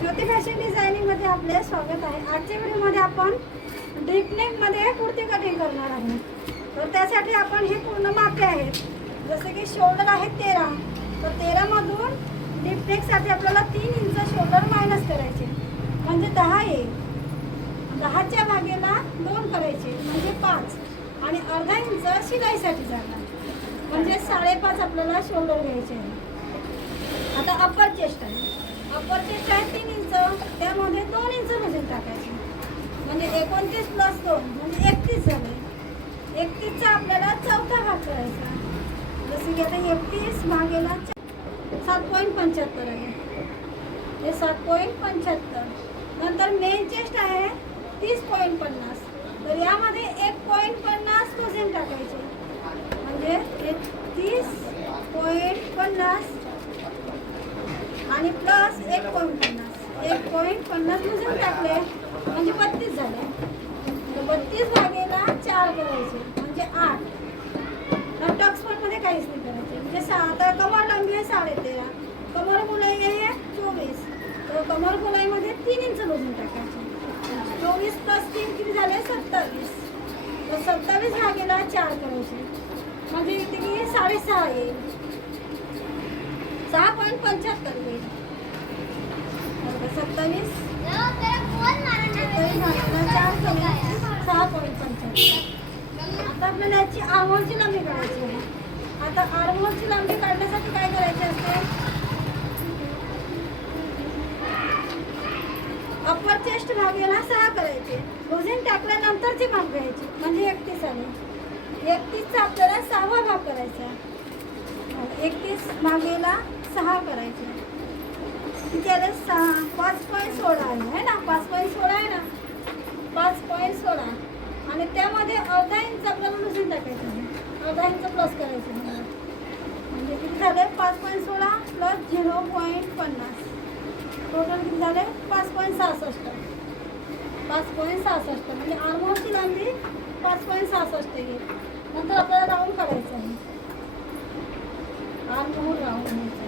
ज्योती fashion डिझायनिंगमध्ये आपले स्वागत आहे. आजच्या व्हिडिओमध्ये आपण डीप नेकमध्ये कुर्ती कटिंग करणार आहे. तर त्यासाठी आपण हे पूर्ण मापे आहेत. जसे की शोल्डर आहे तेरा. तर तेरामधून डीपनेकसाठी आपल्याला तीन इंच शोल्डर मायनस करायचे. म्हणजे दहा येईल दहाच्या भागेला दोन करायचे. म्हणजे पाच. आणि अर्धा इंच शिलाईसाठी जाणार. म्हणजे साडेपाच आपल्याला शोल्डर घ्यायचे आहे. आता अप्पर चेस्ट आहे. अप्पर चेस्ट तीन इंच त्यामध्ये दोन इंच वजन टाकायचे. म्हणजे एकोणतीस प्लस दोन म्हणजे एकतीस झाले. एकतीसचा आपल्याला चौथा भाग करायचा. जसं की आता एकतीस भागेला सात पॉईंट पंच्याहत्तर आहे. हे सात पॉईंट पंच्याहत्तर. नंतर मेन चेस्ट आहे तीस पॉईंट पन्नास. तर यामध्ये एक पॉईंट पन्नास वजन टाकायचे. म्हणजे हे तीस पॉईंट पन्नास आणि प्लस एक पॉईंट पन्नास. एक पॉईंट पन्नास म्हणजे वजन टाकले म्हणजे बत्तीस झाले. तर बत्तीस भागेला चार करायचे. म्हणजे आठ. टक्सपटमध्ये काहीच नाही करायचे. म्हणजे सा आता कमर लांबी आहे साडेतेरा. कमर गोलाई आहे चोवीस. तर कमर मुलाईमध्ये तीन इंच वजन टाकायचे. चोवीस प्लस तीन किती झाले? सत्तावीस. तर सत्तावीस भागेला चार करायचे. म्हणजे इथे की साडेसहा येईल. सहा पॉईंट पंच्याहत्तर होईल. सत्तावीस. सत्तावीस सहा पॉईंट पंच्याहत्तर. आता आपल्याला याची आर्मोलची लांबी काढायची आहे. आता आरमोलची लांबी काढण्यासाठी काय करायचे असते? अप्पर चेस्ट भागेला सहा करायचे. वजन टाकल्यानंतरचे भाग घ्यायची. म्हणजे एकतीस आले एकतीसचा आपल्याला सहावा भाग करायचा एकतीस भागेला सहा करायचे. किती आले सहा. पाच पॉईंट सोळा आहे ना? पाच पॉईंट सोळा आहे ना? पाच पॉईंट सोळा. आणि त्यामध्ये अर्धा इंच आपल्याला लुसून टाकायचं आहे. अर्धा इंच प्लस करायचं म्हणजे किती झाले पाच पॉईंट सोळा प्लस झिरो पॉईंट पन्नास. टोटल किती झाले पाच पॉईंट सहासष्ट. पाच पॉईंट सहासष्ट. म्हणजे आर्मोलची लांबी पाच पॉईंट सहासष्ट येईल नंतर आपल्याला राऊंड काढायचं आहे. आर्मोल राऊंड घ्यायचं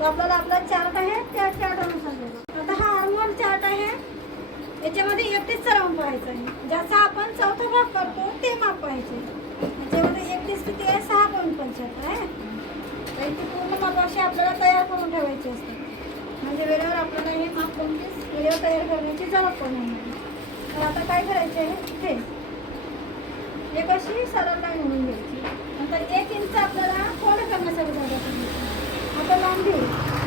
तो आपल्याला आपला चार्ट आहे त्या चार्टानुसार द्यायचा आता हा आर्मोल चार्ट आहे. याच्यामध्ये एकतीसचा राऊंड पाहायचा आहे. ज्याचा आपण चौथा भाग करतो ते माप पाहायचे. याच्यामध्ये एकतीस किती आहे? सहा पॉईंट पंच्याहत्तर आहे. आणि ती पूर्ण माप अशी आपल्याला तयार करून ठेवायची असते म्हणजे वेळेवर आपल्याला हे माप कोणतीच वेळेवर तयार करण्याची जरूरत पण नाही तर आता काय करायचे आहे? हे एक अशी सरळ लाईन होऊन घ्यायची. नंतर एक इंच आपल्याला फोल्ड करण्यासाठी जागा करायची लांबी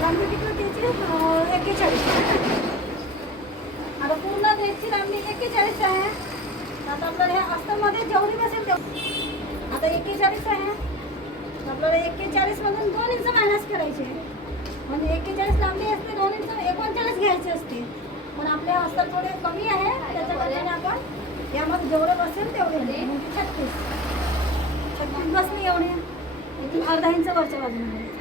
लांबी किती होती एक्केचाळीस आता पूर्ण ड्रेसची लांबी एक्केचाळीस आहे. आता आपल्याला ह्या अस्तरमध्ये जेवढी बसेल तेवढी. आता एक्केचाळीस आहे. आपल्याला एक्केचाळीसमधून दोन इंच मायनस करायचे. म्हणजे एक्केचाळीस लांबी असते दोन इंच एकोणचाळीस घ्यायची असते. पण आपल्या अस्तर थोडे कमी आहे. त्याच्या पद्धतीने आपण यामध्ये जेवढं बसेल तेवढे घ्यायचे. म्हणजे छत्तीस. छत्तीस बसणे एवढे. इथून अर्धा इंच वरच्या बाजूने.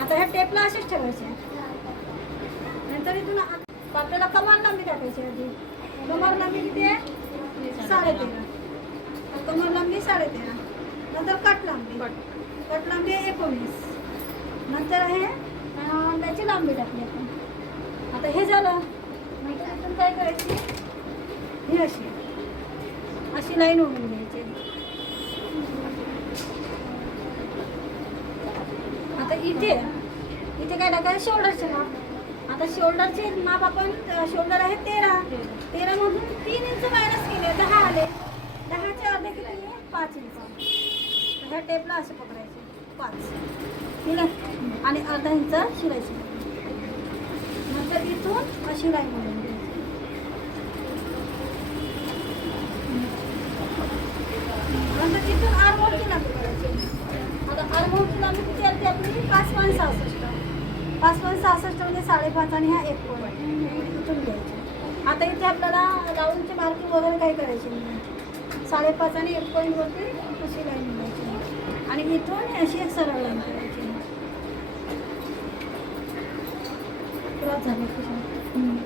आता ह्या टेपला असेच ठेवायचे. नंतर इथून आपल्याला कमाल लांबी टाकायची आधी. कमाल लांबी किती आहे? साडेतेरा कमर लांबी साडेतेरा नंतर कट लांबी. कट. लांबी आहे एकोणीस. नंतर आहे त्याची लांबी टाकली आपण. आता हे झालं. नंतर इथून काय करायची? ही अशी. अशी लाईन ओढून घ्यायची आता इथे इथे काय टाकायचं शोल्डरचे माप आता शोल्डरचे माप आपण शोल्डर आहे तेरा. तेरा मधून तीन इंच मायनस केले दहा आले. दहाचे अर्धे किती पाच इंच ह्या टेपला असं पकडायचे. पाच. ठीक आहे? आणि अर्धा इंच शिवायचे नंतर इथून शिराय म्हणून घ्यायची नंतर तिथून आरमोलची लांबी करायची आता आरमोलची लांबी किती आली आपली पाच पॉईंट सहासष्ट पाच पॉईंट सहासष्ट म्हणजे साडेपाच आणि ह्या एक इथून घ्यायचे. आता इथे आपल्याला राऊंडचे मार्किंग वगैरे काही करायची? नाही साडेपाच आणि एक पॉईंटवरती अशी लाईन मिळायची आणि इथून अशी एक सरळ लाईन करायची. क्रॉस झाली हम्म.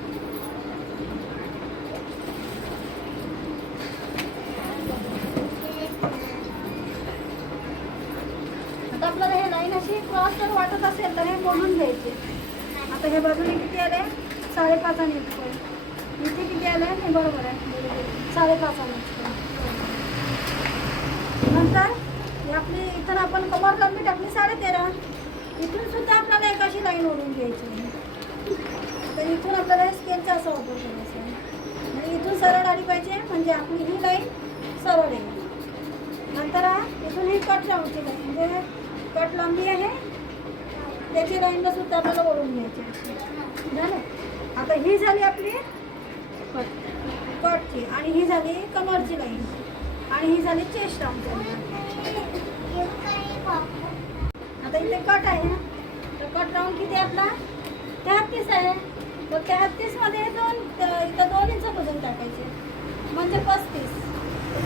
आता आपल्याला हे लाईन लाईन अशी क्रॉस जर वाटत असेल तर हे मोडून घ्यायचे आता हे बाजूने किती आले? साडेपाच आणि एक इथे किती आले? हे बरोबर आहे. साडेपाच आणि नंतर आपली इथं आपण कमर लंबी टाकली साडे तेरा इथून सुद्धा आपल्याला एक अशी लाईन ओढून घ्यायची तर इथून आपल्याला स्केलचा असा वापर करायचा आहे आणि इथून सरळ आली पाहिजे म्हणजे आपली ही लाईन सरळ आहे नंतर इथून ही कट लावूनची लाईन. म्हणजे कट लांबी आहे त्याची लाईनला सुद्धा आपल्याला ओढून घ्यायची. आहे. झालं? आता ही झाली आपली कट. कटची. आणि ही झाली कमरची लाईन आणि ही झाली चेस्ट राऊंड आता इथे कट आहे ना? तर कट राऊंड किती आपला? तेहत्तीस आहे. तर तेहत्तीसमध्ये दोन इथं दोन इंच वजन टाकायचे. म्हणजे पस्तीस.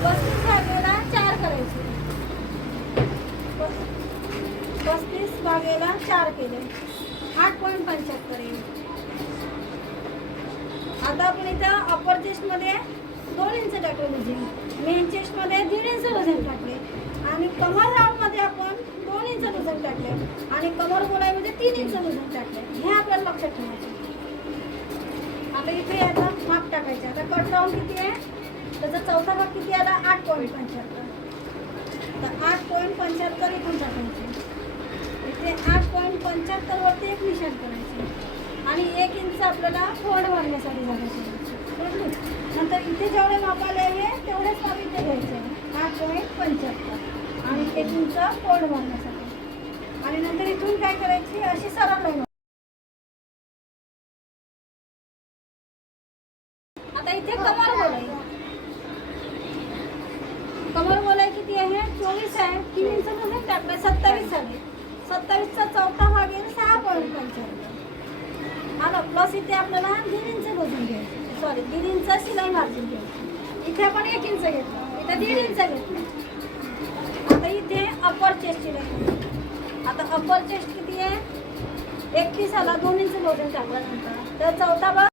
पस्तीस भागेला चार करायचे. पस्तीस भागेला चार केले. आठ पॉईंट पंच्याहत्तर येईल. आता आपण इथं अपर चेस्टमध्ये दोन इंच टाकले वजन मेन चेस्टमध्ये दीड इंच वजन टाकले. आणि कमर राऊंडमध्ये आपण दोन इंच वजन टाकले. आणि कमर गोलाईमध्ये म्हणजे तीन इंच वजन टाकले. हे आपल्याला लक्षात ठेवायचं आता इथे याचा माप टाकायचे. आता कट राऊंड किती आहे? त्याचा चौथा भाग किती आला आठ पॉईंट पंच्याहत्तर. तर आठ पॉईंट पंच्याहत्तर इथून टाकायचे. म्हणजे आठ पॉईंट पंच्याहत्तरवरती एक निशाण करायचे. आणि एक इंच आपल्याला फोड भरण्यासाठी झालं नंतर इथे जेवढे मापायला आहे तेवढेच माप इथे घ्यायचे. आठ पॉईंट पंच्याहत्तर. आणि एक इंच फोड भरण्यासाठी आणि नंतर इथून काय करायची? अशी सरळ लाईन चेस्टची आता अप्पर चेस्ट किती आहे? एकतीस आला दोन इंच मोजून टाकल्यानंतर तर चौथा भाग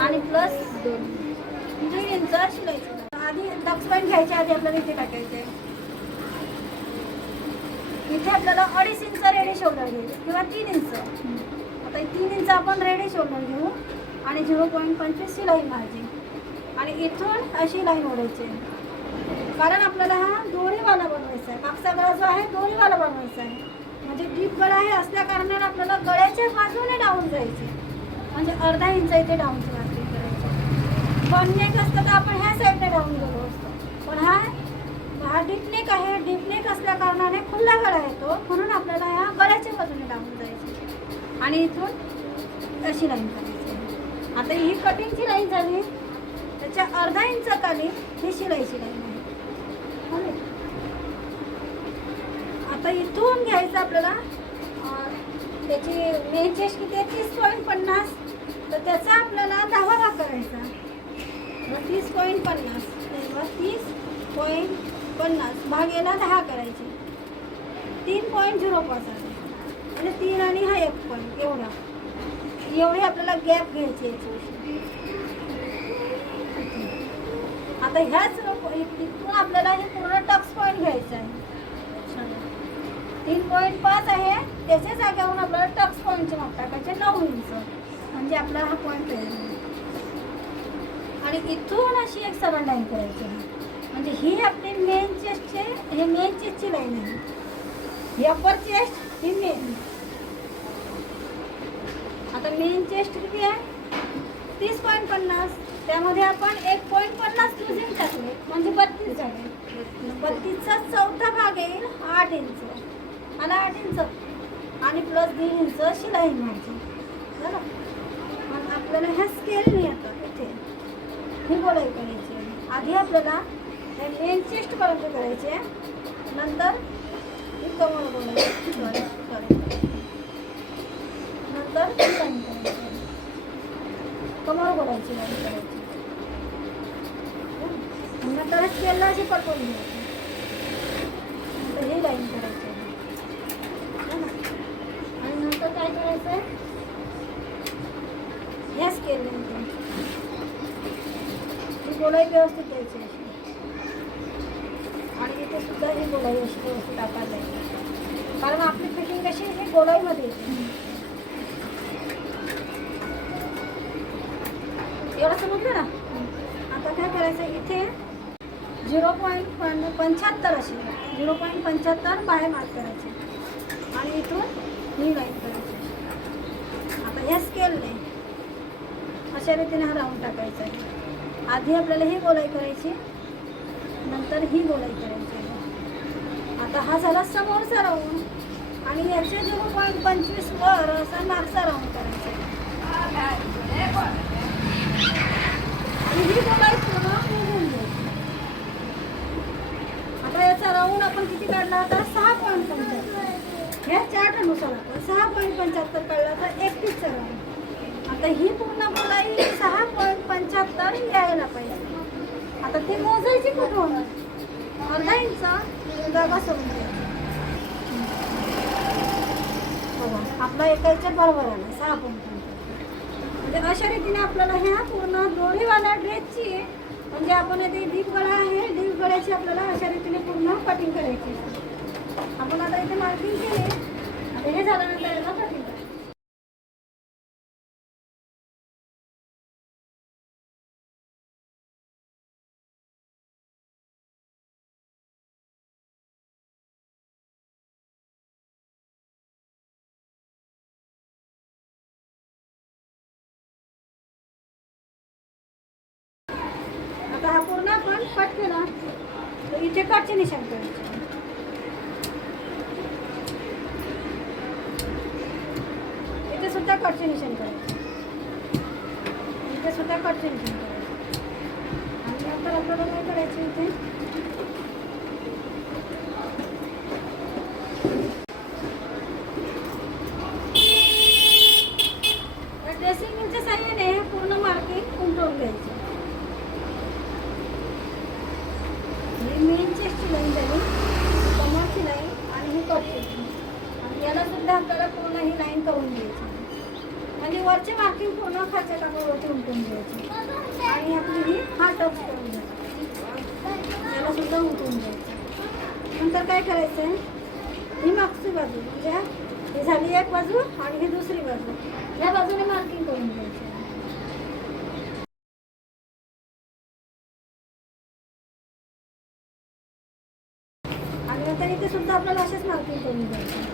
आणि प्लस दोन. दीड इंच शिलायचं आधी डक्स पॉईंट घ्यायच्या आधी आपल्याला इथे टाकायचे. इथे आपल्याला अडीच इंच रेडी शोल्डर घेऊ किंवा तीन इंच. आता तीन इंच आपण रेडी शोल्डर घेऊ. आणि झिरो पॉईंट पंचवीस शिलाई मारायची आणि इथून अशी लाईन ओढायची. कारण आपल्याला हा दोरीवाला बनवायचा आहे. मागचा गळा जो आहे दोरीवाला बनवायचा आहे. म्हणजे डीप गळा हे असल्या कारणाने आपल्याला गळ्याच्या बाजूने डाऊन जायचे. म्हणजे अर्धा इंच इथे डाऊनची मार्किंग करायची नेक असतं तर आपण ह्या साईडने डाऊन गेलो असतो. पण हा हा डीप नेक आहे. डीपनेक असल्या कारणाने खुल्ला गळा येतो. म्हणून आपल्याला ह्या गळ्याच्या बाजूने डाऊन जायचे. आणि इथून अशी लाईन करायची. आता ही कटिंगची लाईन झाली. त्याच्या अर्धा इंच खाली शिलाई शिलाईची लाईन आहे आता इथून घ्यायचं आपल्याला त्याची मेहचेस किती आहे? तीस पॉईंट पन्नास. तर त्याचा आपल्याला दहा भाग करायचा. मग तीस पॉईंट पन्नास. मग तीस पॉईंट पन्नास. भागेला दहा करायचे. तीन पॉईंट झिरो पाच म्हणजे तीन आणि हा एक पॉईंट एवढा. एवढी आपल्याला गॅप घ्यायची याची आता ह्याच इथून आपल्याला हे पूर्ण टक्स पॉईंट घ्यायचं आहे. तीन पॉईंट पाच आहे त्याच्या जाग्यावरून आपल्याला टक्स पॉईंटचे माप टाकायचे नऊ इंच. म्हणजे आपला हा पॉईंट आणि इथून अशी एक सरळ लाईन करायची आहे. म्हणजे ही आपली मेन चेस्टचे हे मेन चेस्टची लाईन आहे. ही अपर चेस्ट ही मेन आता मेन चेस्ट किती आहे? तीस पॉईंट पन्नास. त्यामध्ये आपण एक पॉईंट पन्नास लुझिंग टाकले. म्हणजे बत्तीस झाले. बत्तीसचा चौथा भाग येईल आठ इंच आणि आठ इंच आणि प्लस दीड इंच शिलाई मारची बरं मग आपल्याला ह्या स्केलने येतं इथे ही गोळाई करायची आहे. आधी आपल्याला हे मेन चेस्टपर्यंत करायचे नंतर ही कमर गोळाई. सॉरी नंतर ही लाईन करायची मग गोलायची लाईन करायची हं? नंतर स्केलला अशी पटवून घ्यायची. लाईन करायचं. है ना? आणि नंतर काय करायचं? आहे ह्या स्केलने ही गोलाई व्यवस्थित द्यायची अशी. आणि इथे सुद्धा ही गोलाई अशी व्यवस्थित टाकायला द्यायची कारण आपली फिटिंग कशी ही गोलाईमध्ये येते. एवढं समजलं ना? आता काय करायचं? इथे झिरो पॉईंट पंच्याहत्तर अशी झिरो पॉईंट पंच्याहत्तर बाहेर मार्क करायचे. आणि इथून ही गाईड करायची. आता ह्या स्केलने अशा रीतीने हा राऊंड टाकायचा आहे. आधी आपल्याला ही गोलाई करायची नंतर ही गोलाई करायची आता हा झाला समोरचा राऊंड आणि याचे झिरो पॉईंट पंचवीस वर असा मागचा राऊंड करायचा आणि ही गोलाई पूर्ण निघून जाईल आता याचा राऊंड आपण किती काढला होता? सहा पॉईंट पंच्याहत्तर. ह्या चार्टनुसार आपण सहा पॉईंट पंच्याहत्तर काढला तर एकतीसचा राऊंड. आता ही पूर्ण गोलाई सहा पॉईंट पंच्याहत्तर यायला पाहिजे. आता ती मोजायची कुठून? अर्धा इंच जागा सोडून द्यायची. बघा आपला एकाच्या बरोबर आला सहा पॉईंट म्हणजे अशा रीतीने आपल्याला ह्या पूर्ण दोरीवाल्या ड्रेसची म्हणजे आपण इथे डीप गळा आहे डीप गळ्याची आपल्याला अशा रीतीने पूर्ण कटिंग करायची आहे. आपण आता इथे मार्किंग केले आता हे झाल्यानंतर आता हा पूर्ण आपण कट केला. तर इथे कटचे निशाण करायचे इथे सुद्धा कटचे निशाण करायचे इथे सुद्धा कटचे निशाण करायचे आणि नंतर आपल्याला काय करायचे इथे ड्रेसिंगच्या साह्याने पूर्ण मार्किंग उमटवून घ्यायचे ही मेन चेस्टची लाईन झाली कमरची लाईन आणि ही कटची आणि याला सुद्धा आपल्याला पूर्ण ही लाईन करून घ्यायची म्हणजे वरचे मार्किंग पूर्ण खालच्या टाकावरती उमटून द्यायचे आणि आपली ही हा टच करून द्यायचं याला सुद्धा उमटून द्यायचं नंतर काय करायचं आहे ही मागची बाजू म्हणजे ही झाली एक बाजू आणि ही दुसरी बाजू. या बाजूने मार्किंग करून द्यायची आणि नंतर इथे सुद्धा आपल्याला असेच मार्किंग करून घ्यायचे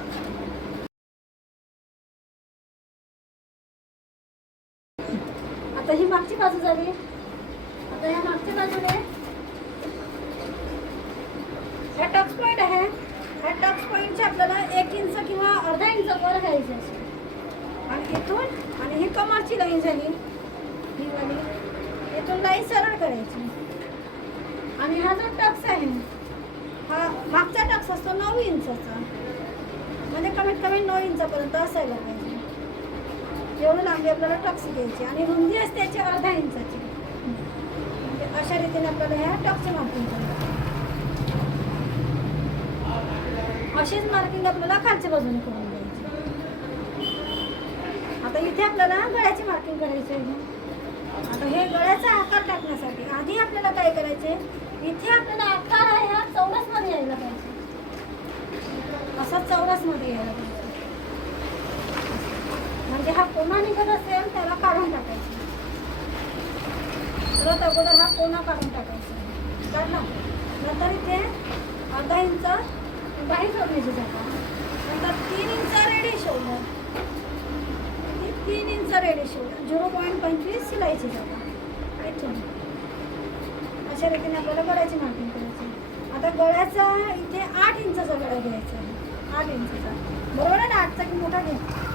आता ही मागची बाजू झाली. आता या मागच्या बाजूने. हा टच पॉईंट आहे. ह्या टच पॉईंटच्या आपल्याला एक इंच किंवा अर्धा इंच वर घ्यायचे आणि इथून आणि ही कमरची लाईन झाली. ही वाली. इथून लाईन सरळ करायची. आणि हा जो टक्स आहे हा मागचा टक्स असतो नऊ इंचाचा म्हणजे कमीत कमी नऊ इंचापर्यंत असायला पाहिजे. जेवढं लांबी आपल्याला टक्स घ्यायची आणि रुंदी असते याची अर्धा इंचाची. म्हणजे अशा रीतीने आपल्याला ह्या टक्स मार्किंग करायची अशीच मार्किंग आपल्याला खालच्या बाजूने करून द्यायची आता इथे आपल्याला गळ्याची मार्किंग करायची आहे. आता हे गळ्याचा आकार टाकण्यासाठी आधी आपल्याला काय करायचे? इथे आपल्याला आकार आहे हा चौरसमध्ये यायला पाहिजे. असा चौरसमध्ये यायला पाहिजे. म्हणजे हा कोणा निघत असेल त्याला काढून टाकायचं. सर्वात अगोदर हा कोणा काढून टाकायचा. काढला. नंतर इथे अर्धा इंच बाहेर सोडण्याची जागा. नंतर तीन इंच रेडी शोल्डर तीन inch ready shoulder zero point पंचवीस शिलाईची जागा. इथून अशा रीतीने आपल्याला गळ्याची मार्किंग करायची आता गळ्याचा इथे आठ इंचाचा गळा घ्यायचा आहे. आठ इंचाचा. बरोबर आहे ना? आठचा की मोठा घ्या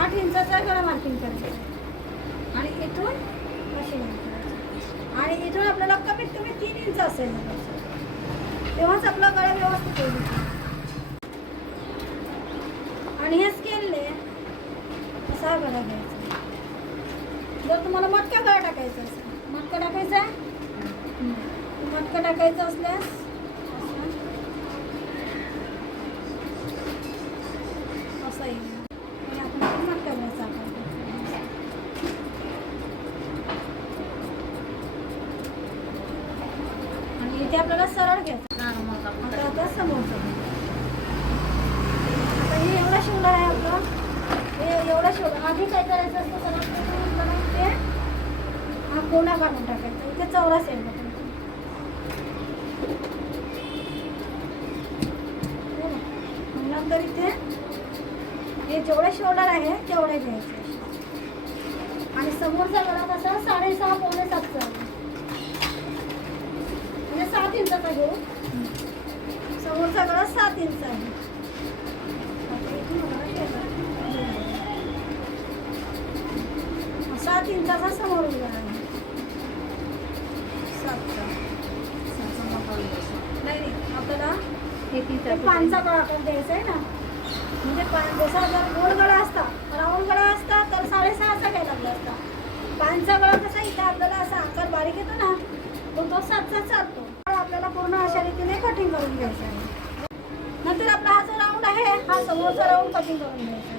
आठ इंचाचा गळा मार्किंग करायचा? आहे. आणि इथून मशीन आणि इथून आपल्याला कमीत कमी तीन इंच असेल तेव्हाच आपला गळा व्यवस्थित होईल. आणि हे स्केलने असा गळा घ्यायचा. जर तुम्हाला मटका गळा टाकायचा असेल मटका टाकायचा आहे? मटका टाकायचा असल्यास असं असं येईल आणि आपण इथे मटका गळ्याचा आकार द्यायचा. इथे आपल्याला सरळ घ्यायचं. आता आता समोरचं आता हे एवढा शोल्डर आहे आपलं. हे एवढा शोल्डर आधी काय करायचं असतं आपल्याला इथे हा कोणा काढून टाकायचा. इथे चौरस. हे. मग नंतर इथे हे जेवढे शोल्डर आहे तेवढे घ्यायचे. आणि समोरचा गळा कसा साडेसहा पावणे सातचा इंचाचा घेऊ समोरचा गळा सात इंच आहे. सात इंचाचा समोर गळा आहे. सातचा नाही नाही आपल्याला ते पानचा गळा द्यायचा आहे ना. म्हणजे पान जसा जर गोल गळा असता राऊंड गळा असता तर साडेसहाचा घ्यायला लागला असता. पानचा गळा कसा इथे आपल्याला असा आकार बारीक येतो ना तो तो सातचा चालतो तर आपल्याला पूर्ण अशा रीतीने कटिंग करून घ्यायचा आहे नंतर आपला हा जो राऊंड आहे हा समोरचा राऊंड कटिंग करून घ्यायचा